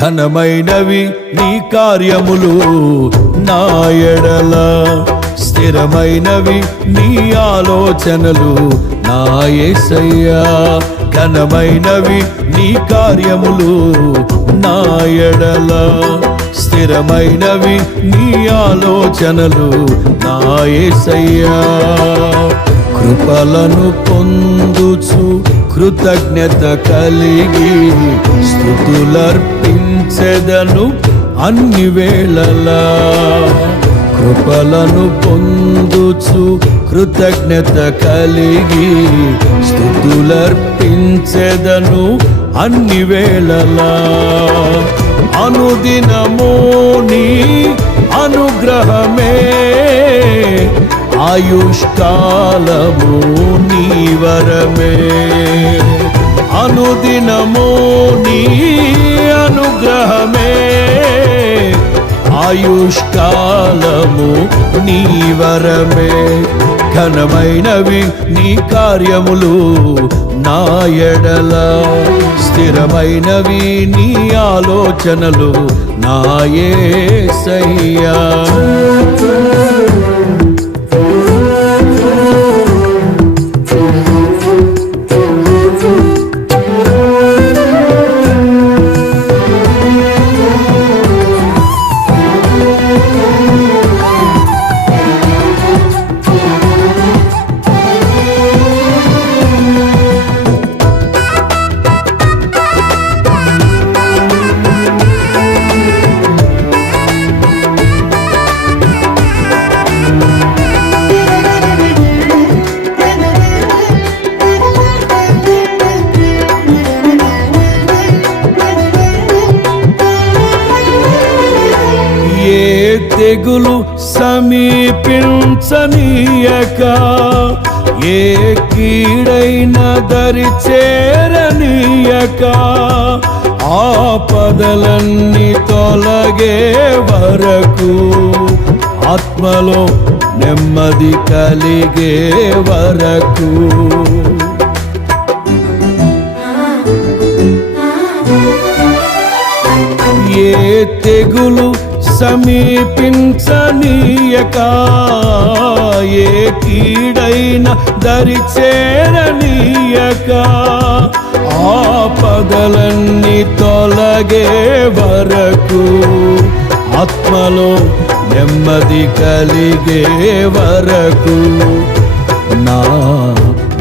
ఘనమైనవి నీ కార్యములు నా ఎడల, స్థిరమైనవి నీ ఆలోచనలు నా యేసయ్యా. ఘనమైనవి నీ కార్యములు నా ఎడల, స్థిరమైనవి నీ ఆలోచనలు నా యేసయ్యా. కృపలను పొందుచు కృతజ్ఞత కలిగి స్తుతులర్పించెదను అన్ని వేళలా. కృపలను పొందుచు కృతజ్ఞత కలిగి స్తుతులర్పించెదను అన్ని వేళలా. అనుదినము నీ అనుగ్రహమే, ఆయుష్కాలము నీ వరమే. అనుదినము నీ అనుగ్రహమే, ఆయుష్కాలము నీ వరమే. ఘనమైనవి నీ కార్యములు నా ఎడల, స్థిరమైనవి నీ ఆలోచనలు నా యేసయ్యా. తెగులు సమీపించనీయక, ఏ కీడైన దరి చేరనీయక, ఆపదలన్నీ తొలగే వరకు, ఆత్మలో నెమ్మది కలిగే వరకు. ఏ తెగులు సమీపించనీయక, ఏ కీడైన దరి చేరనీయక, ఆపదలన్నీ తొలగే వరకు, ఆత్మలో నెమ్మది కలిగే వరకు. నా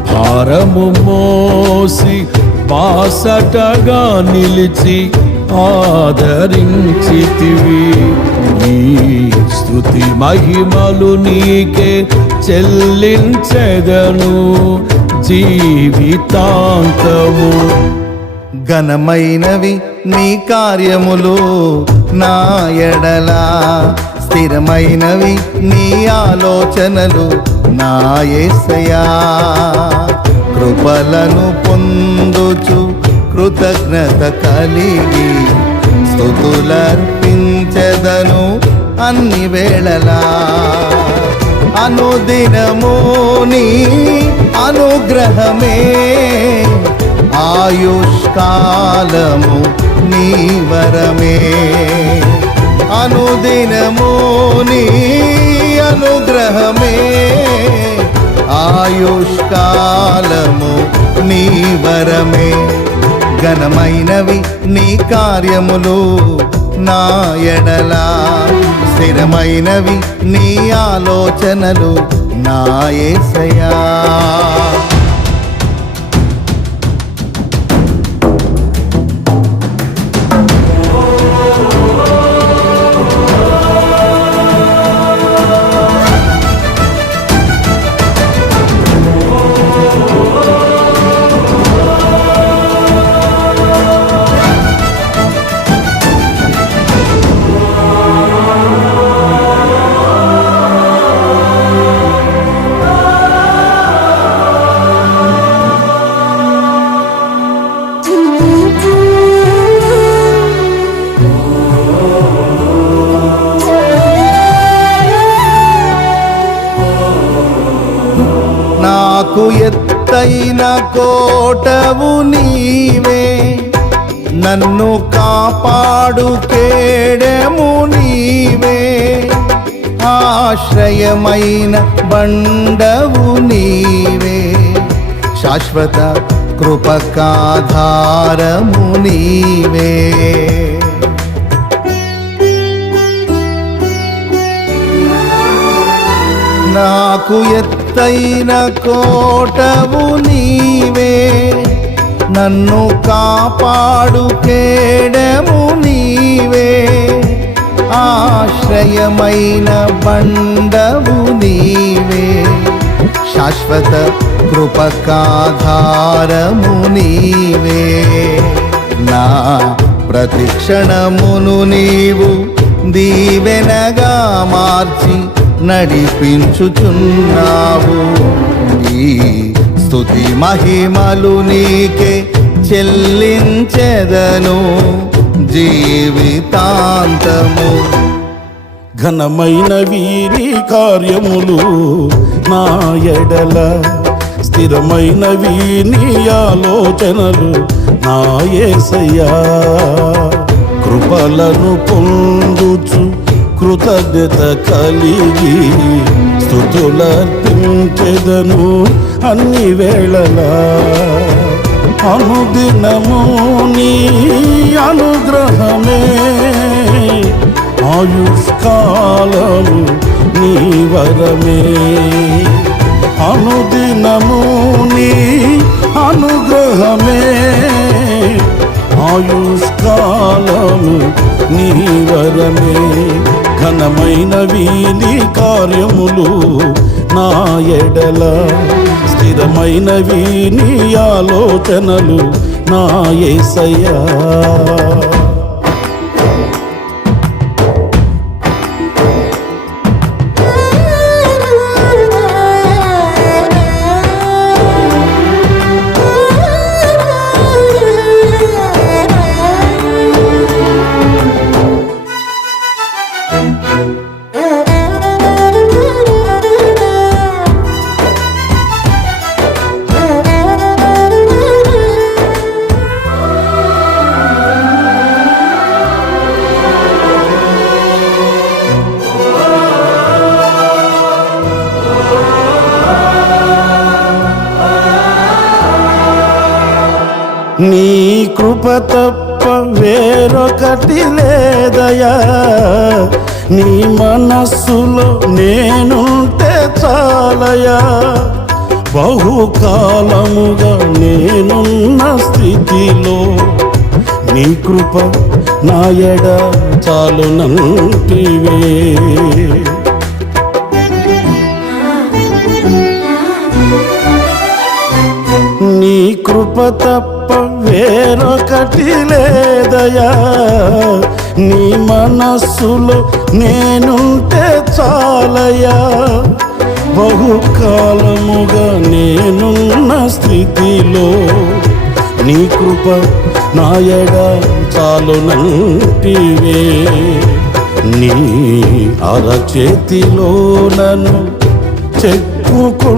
భారము మోసి బాసటగా నిలిచి ఆదరించితివి. నీ స్తుతి మహిమలు నీకే చెల్లించెదను జీవితాంతము. ఘనమైనవి నీ కార్యములు నా ఎడల, స్థిరమైనవి నీ ఆలోచనలు నా యేసయ్యా. కృపలను పొందుచు కృతజ్ఞత కలిగి స్తుతులర్పించెదను అన్ని వేళలా. అనుదినము నీ అనుగ్రహమే, ఆయుష్కాలము నీ వరమే. అనుదినము నీ అనుగ్రహమే, ఆయుష్కాలము నీ వరమే. ఘనమైనవి నీ కార్యములు నా ఎడల, స్థిరమైనవి నీ ఆలోచనలు నా యేసయ్యా. నాకు ఎత్తైన కోటవు నీవే, నన్ను కాపాడు కేడెము నీవే, ఆశ్రయమైన బండవు నీవే, శాశ్వత కృపకాధారము నీవే. నాకు ఎత్తైన కోటవు నీవే, నన్ను కాపాడు కేడెము నీవే, ఆశ్రయమైన బండవు నీవే, శాశ్వత కృపకాధారము నీవే. నా ప్రతిక్షణమును నీవు దీవెనగా మార్చి నడిపించుచున్నావు. ఈ స్తుతి మహిమలు నీకే చెల్లించెదను జీవితాంతము. ఘనమైనవి నీ కార్యములు నా ఎడల, స్థిరమైనవి నీ ఆలోచనలు నా యేసయ్యా. కృపలను పొందుచు కృతజ్ఞత కలిగి స్తుతులర్పించెదను అన్ని వేళలా. అనుదినము నీ అనుగ్రహమే, ఆయుష్కాలము నీ వరమే. అనుదినము నీ అనుగ్రహమే, ఆయుష్కాలము నీ వరమే. ఘనమైనవి నీ కార్యములు నా ఎడల, స్థిరమైనవి నీ ఆలోచనలు నా యేసయ్యా. నీ కృప తప్ప వేరొకటి లేదయా, నీ మనస్సులో నేనుంటే చాలయా. బహుకాలముగా నేనున్న స్థితిలో నీ కృప నా ఎడ చాలునంటివే. నీ కృప తప్ప వేరొకటి లేదయా, నీ మనస్సులో నేనుంటే చాలయా. బహుకాలముగా నేనున్న స్థితిలో నీ కృప నా ఎడ చాలునంటివే. నీ అరచేతిలో నన్ను చెక్కుకు